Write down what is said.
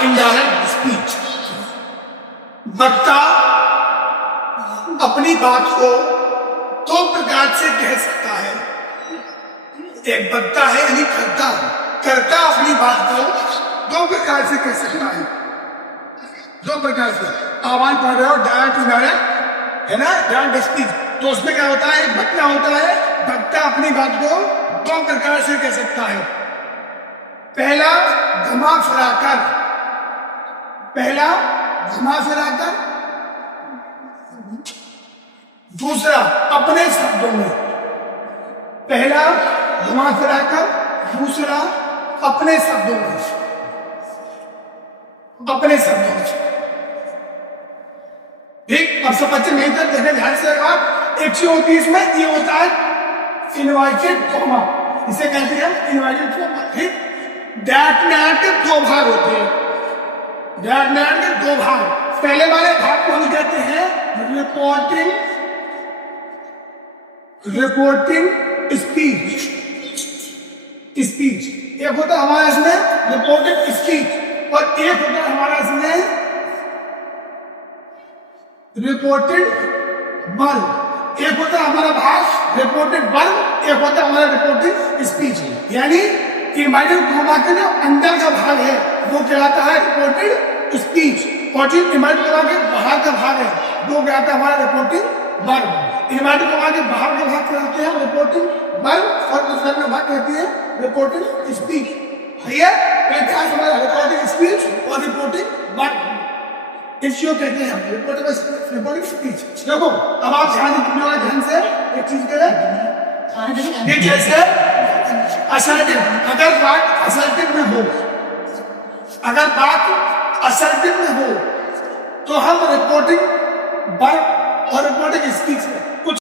Indirect speech. वक्ता अपनी बात को दो प्रकार से कह सकता है। एक वक्ता है यानी कर्ता, कर्ता अपनी बात को दो प्रकार से कह सकता है, दो प्रकार से। आवाज पढ़ रहे हो डायरेक्ट इनडायरेक्ट है ना, डायरेक्ट स्पीच, तो उसमें क्या होता है, वक्ता होता है, वक्ता अपनी बात को दो प्रकार से कह सकता है। पहला घुमा फिराकर, पहला घुमा फिराकर, दूसरा अपने शब्दों में। पहला घुमा फिराकर, दूसरा अपने शब्दों में, अपने शब्दों में। ठीक, अब सब बच्चे मेरी तरफ देखें ध्यान से। आप 129 में ये होता है इनवाइटेड कॉमा, इसे कहते हैं इनवाइटेड कॉमा। ठीक, दैट नैट के दो भाग होते हैं, दैट नैट के दो भाग। पहले वाले भाग को हम कहते हैं रिपोर्टिंग, रिपोर्टिंग स्पीच, स्पीच। एक होता है हमारा इसमें रिपोर्टिंग स्पीच और एक होता है हमारा इसमें रिपोर्टेड वर्ब। एक होता है हमारा भाग रिपोर्टेड वर्ब, एक होता है हमारा रिपोर्टेड स्पीच। यानी इनवाइटेड कॉमा के जो अंदर का भाग है वो कहलाता है रिपोर्टेड स्पीच और जो इनवाइटेड कॉमा के बाहर का भाग है वो कहलाता है हमारा रिपोर्टिंग वर्ब। इनवाइटेड कॉमा के बाहर का भाग कहते हैं रिपोर्टिंग वर्ब और दूसरा का भाग कहती है रिपोर्टिंग स्पीच। भैया ध्यान हमारा रिपोर्टिंग स्पीच और रिपोर्टिंग वर्ब इसको कहते हैं रिपोर्टिंग स्पीच। देखो अब आप ध्यान से एक चीज करें, ये जैसे असर्टिव, अगर बात असर्टिव में हो, अगर बात असर्टिव में हो तो हम रिपोर्टिंग वर्ब और रिपोर्टिंग स्पीच में